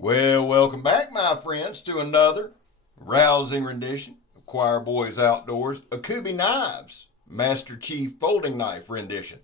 Well, welcome back, my friends, to another rousing rendition of Choir Boys Outdoors, a KUBEY Knives Master Chief folding knife rendition.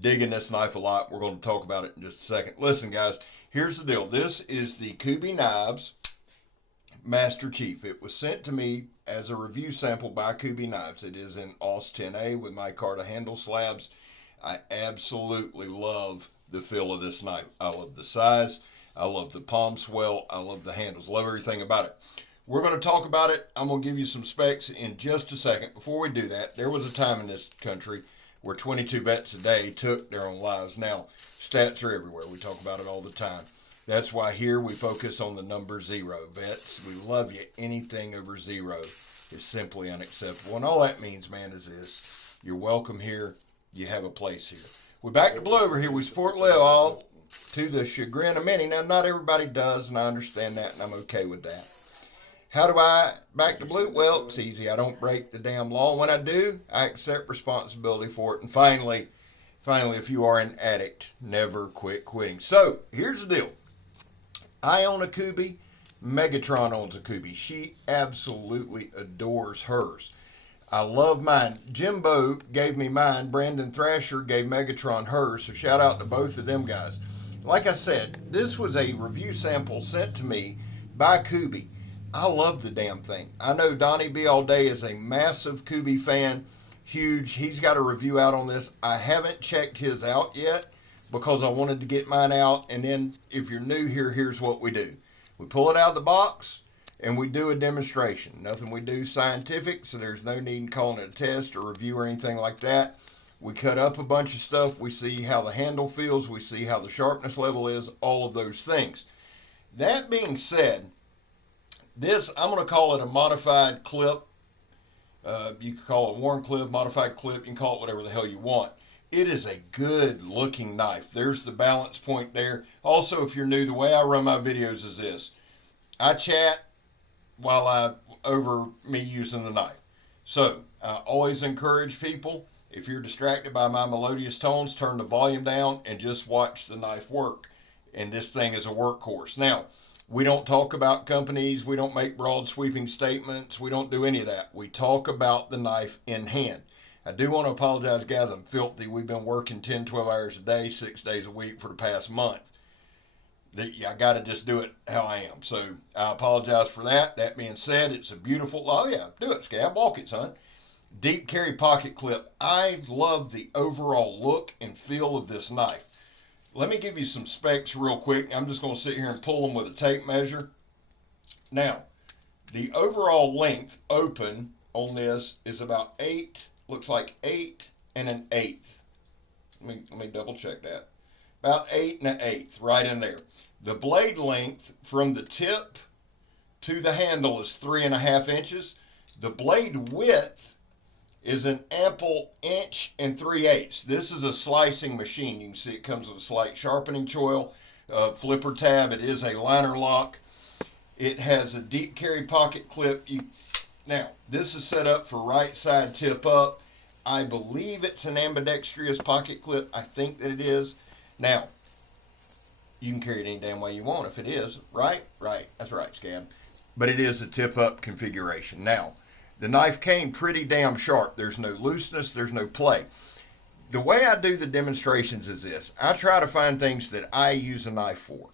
Digging this knife a lot. We're going to talk about it in just a second. Listen, guys, here's the deal. This is the KUBEY Knives Master Chief. It was sent to me as a review sample by KUBEY Knives. It is in AUS 10A with micarta handle slabs. I absolutely love the feel of this knife. I love the size. I love the palm swell. I love the handles. Love everything about it. We're going to talk about it. I'm going to give you some specs in just a second. Before we do that, there was a time in this country where 22 vets a day took their own lives. Now, stats are everywhere. We talk about it all the time. That's why here we focus on the number 0. Vets, we love you. Anything over 0 is simply unacceptable. And all that means, man, is this. You're welcome here. You have a place here. We're back to blue over here. We support Lil all to the chagrin of many. Now, not everybody does, and I understand that, and I'm okay with that. How do I back to blue? Well, it's easy. I don't break the damn law. When I do, I accept responsibility for it. And finally, if you are an addict, never quit quitting. So, here's the deal. I own a KUBEY. Megatron owns a KUBEY. She absolutely adores hers. I love mine. Jimbo gave me mine. Brandon Thrasher gave Megatron hers. So shout out to both of them guys. Like I said, this was a review sample sent to me by KUBEY. I love the damn thing. I know Donnie B all day is a massive KUBEY fan. Huge. He's got a review out on this. I haven't checked his out yet because I wanted to get mine out. And then if you're new here, here's what we do. We pull it out of the box and we do a demonstration. Nothing we do scientific, so there's no need in calling it a test or review or anything like that. We cut up a bunch of stuff. We see how the handle feels. We see how the sharpness level is, all of those things. That being said, this, I'm going to call it a modified clip. You can call it a worn clip, modified clip. You can call it whatever the hell you want. It is a good looking knife. There's the balance point there. Also, if you're new, the way I run my videos is this. I chat over me using the knife. So I always encourage people, if you're distracted by my melodious tones, turn the volume down and just watch the knife work. And this thing is a workhorse. Now, we don't talk about companies. We don't make broad sweeping statements. We don't do any of that. We talk about the knife in hand. I do want to apologize, guys. I'm filthy. We've been working 10, 12 hours a day, 6 days a week for the past month. I got to just do it how I am. So I apologize for that. That being said, it's a beautiful, oh yeah, do it, Scab. Walk it, son. Deep carry pocket clip. I love the overall look and feel of this knife. Let me give you some specs real quick. I'm just going to sit here and pull them with a tape measure. Now, the overall length open on this is about 8, looks like 8 1/8. Let me double check that. About 8 1/8, right in there. The blade length from the tip to the handle is 3.5 inches. The blade width is an ample 1 3/8. This is a slicing machine. You can see it comes with a slight sharpening choil, flipper tab. It is a liner lock. It has a deep carry pocket clip. Now, this is set up for right side tip up. I believe it's an ambidextrous pocket clip. I think that it is. Now, you can carry it any damn way you want if it is, right? Right. That's right, Scab. But it is a tip up configuration. Now, the knife came pretty damn sharp. There's no looseness. There's no play. The way I do the demonstrations is this. I try to find things that I use a knife for.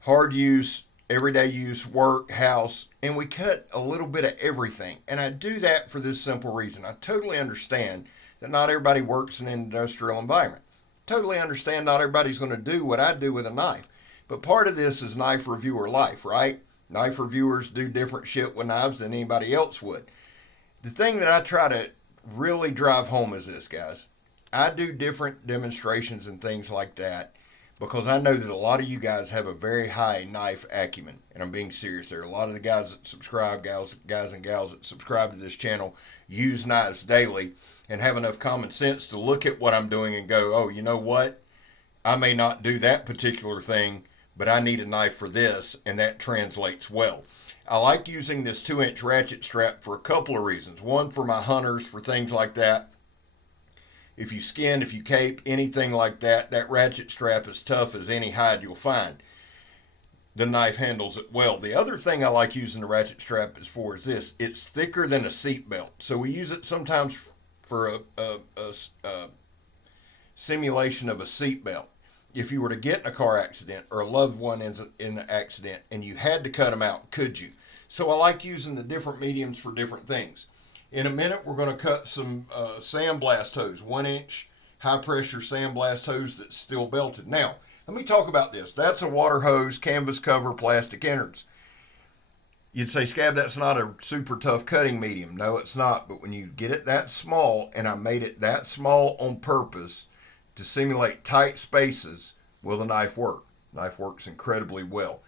Hard use, everyday use, work, house, and we cut a little bit of everything. And I do that for this simple reason. I totally understand that not everybody works in an industrial environment. Totally understand not everybody's going to do what I do with a knife. But part of this is knife reviewer life, right? Knife reviewers do different shit with knives than anybody else would. The thing that I try to really drive home is this, guys. I do different demonstrations and things like that because I know that a lot of you guys have a very high knife acumen. And I'm being serious there. A lot of the guys that subscribe, guys and gals that subscribe to this channel use knives daily and have enough common sense to look at what I'm doing and go, oh, you know what? I may not do that particular thing, but I need a knife for this, and that translates well. I like using this 2-inch ratchet strap for a couple of reasons. One, for my hunters, for things like that. If you skin, if you cape, anything like that, that ratchet strap is tough as any hide you'll find. the knife handles it well. The other thing I like using the ratchet strap is for is this. It's thicker than a seat belt. So we use it sometimes for a simulation of a seat belt. If you were to get in a car accident or a loved one in an accident and you had to cut them out, could you? So I like using the different mediums for different things. In a minute, we're going to cut some sandblast hose, 1-inch high pressure sandblast hose that's still belted. Now, let me talk about this. That's a water hose, canvas cover, plastic innards. You'd say, Scab, that's not a super tough cutting medium. No, it's not. But when you get it that small, and I made it that small on purpose to simulate tight spaces, will the knife work? Knife works incredibly well.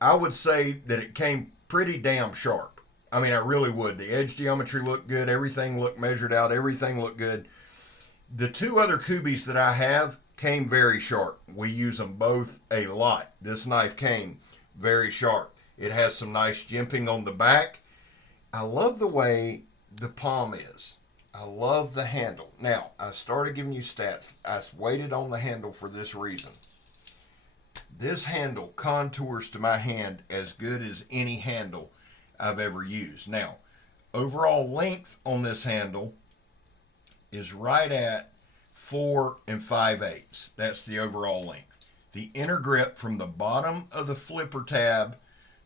I would say that it came pretty damn sharp. I mean, I really would. The edge geometry looked good. Everything looked measured out. Everything looked good. The two other KUBEs that I have came very sharp. We use them both a lot. This knife came very sharp. It has some nice jimping on the back. I love the way the palm is. I love the handle. Now, I started giving you stats. I waited on the handle for this reason. This handle contours to my hand as good as any handle I've ever used. Now, overall length on this handle is right at 4 5/8. That's the overall length. The inner grip from the bottom of the flipper tab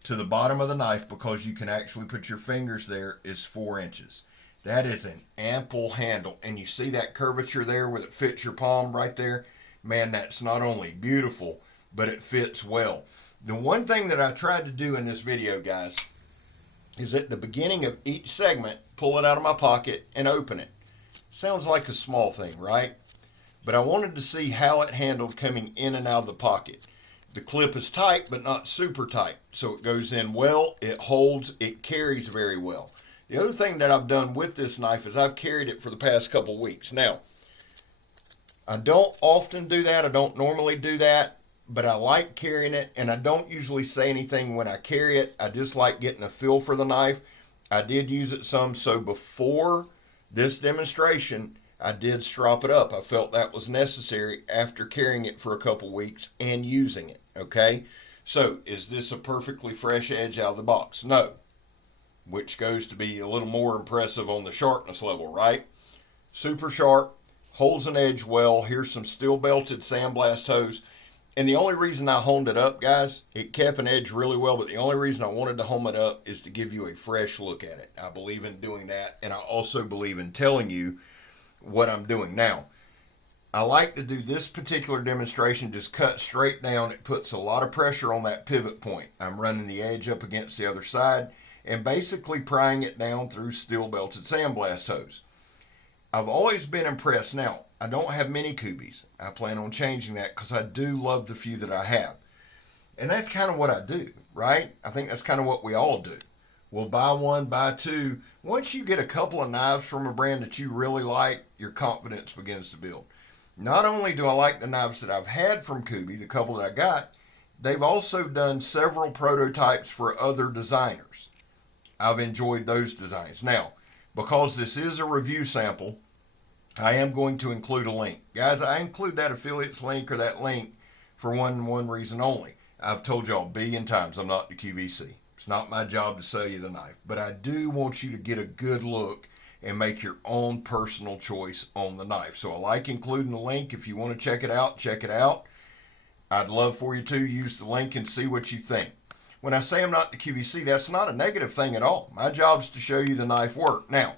to the bottom of the knife, because you can actually put your fingers there, is 4 inches. That is an ample handle. And you see that curvature there where it fits your palm right there? Man, that's not only beautiful, but it fits well. The one thing that I tried to do in this video, guys, is at the beginning of each segment, pull it out of my pocket and open it. Sounds like a small thing, right? But I wanted to see how it handled coming in and out of the pocket. The clip is tight, but not super tight. So it goes in well, it holds, it carries very well. The other thing that I've done with this knife is I've carried it for the past couple weeks. Now, I don't often do that. I don't normally do that, but I like carrying it, and I don't usually say anything when I carry it. I just like getting a feel for the knife. I did use it some, so before this demonstration, I did strop it up. I felt that was necessary after carrying it for a couple weeks and using it, okay? So, is this a perfectly fresh edge out of the box? No. Which goes to be a little more impressive on the sharpness level, right? Super sharp, holds an edge well. Here's some steel belted sandblast hose. And the only reason I honed it up, guys, it kept an edge really well, but the only reason I wanted to hone it up is to give you a fresh look at it. I believe in doing that, and I also believe in telling you what I'm doing. Now, I like to do this particular demonstration just cut straight down. It puts a lot of pressure on that pivot point. I'm running the edge up against the other side and basically prying it down through steel belted sandblast hose. I've always been impressed. Now, I don't have many KUBEs. I plan on changing that because I do love the few that I have. And that's kind of what I do, right? I think that's kind of what we all do. We'll buy one, buy two. Once you get a couple of knives from a brand that you really like, your confidence begins to build. Not only do I like the knives that I've had from KUBE, the couple that I got, they've also done several prototypes for other designers. I've enjoyed those designs. Now, because this is a review sample, I am going to include a link. Guys, I include that affiliates link or that link for one reason only. I've told y'all a billion times I'm not the QVC. It's not my job to sell you the knife, but I do want you to get a good look and make your own personal choice on the knife. So I like including the link. If you want to check it out, check it out. I'd love for you to use the link and see what you think. When I say I'm not the QVC, that's not a negative thing at all. My job is to show you the knife work. Now,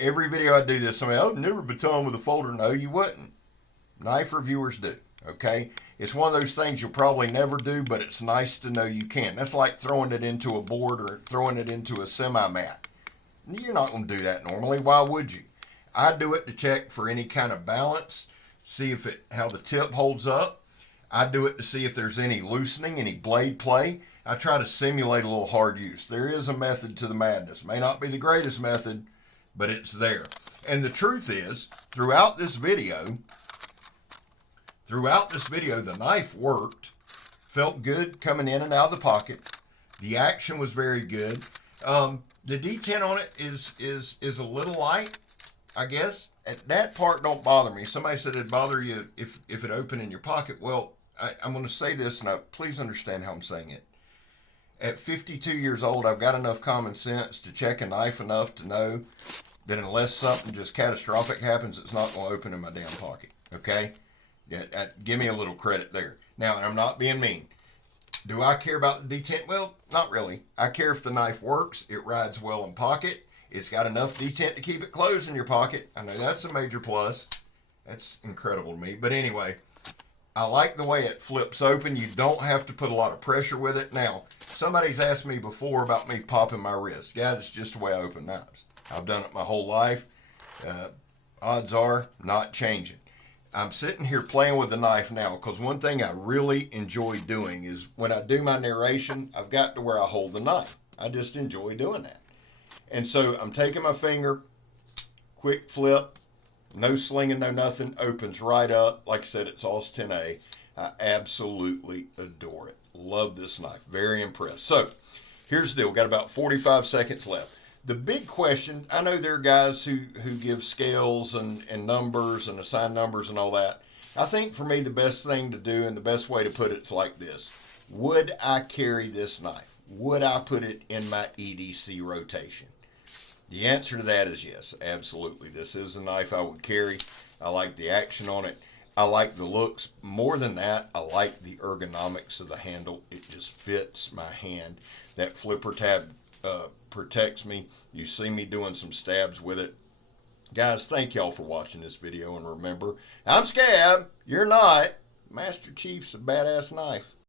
every video I do this, somebody, oh, newer baton with a folder. No, you wouldn't. Knife reviewers do, okay? It's one of those things you'll probably never do, but it's nice to know you can. That's like throwing it into a board or throwing it into a semi-mat. You're not going to do that normally. Why would you? I do it to check for any kind of balance, see if how the tip holds up. I do it to see if there's any loosening, any blade play. I try to simulate a little hard use. There is a method to the madness. May not be the greatest method, but it's there. And the truth is, throughout this video, the knife worked, felt good coming in and out of the pocket. The action was very good. The D10 on it is a little light, I guess. That part don't bother me. Somebody said it'd bother you if it opened in your pocket. Well, I'm going to say this, and please understand how I'm saying it. At 52 years old, I've got enough common sense to check a knife enough to know that unless something just catastrophic happens, it's not going to open in my damn pocket. Okay? Yeah, give me a little credit there. Now, I'm not being mean. Do I care about the detent? Well, not really. I care if the knife works, it rides well in pocket, it's got enough detent to keep it closed in your pocket. I know that's a major plus. That's incredible to me. But anyway, I like the way it flips open. You don't have to put a lot of pressure with it. Now, somebody's asked me before about me popping my wrist. Guys, it's just the way I open knives. I've done it my whole life. Odds are not changing. I'm sitting here playing with the knife now because one thing I really enjoy doing is when I do my narration, I've got to where I hold the knife. I just enjoy doing that. And so I'm taking my finger, quick flip, no slinging, no nothing, opens right up. Like I said, it's AUS 10A. I absolutely adore it. Love this knife. Very impressed. So here's the deal. We've got about 45 seconds left. The big question, I know there are guys who give scales and numbers and assign numbers and all that. I think for me the best thing to do and the best way to put it's like this. Would I carry this knife? Would I put it in my EDC rotation? The answer to that is yes, absolutely. This is a knife I would carry. I like the action on it. I like the looks. More than that, I like the ergonomics of the handle. It just fits my hand. That flipper tab protects me. You see me doing some stabs with it. Guys, thank y'all for watching this video, and remember, I'm Scab, you're not. Master Chief's a badass knife.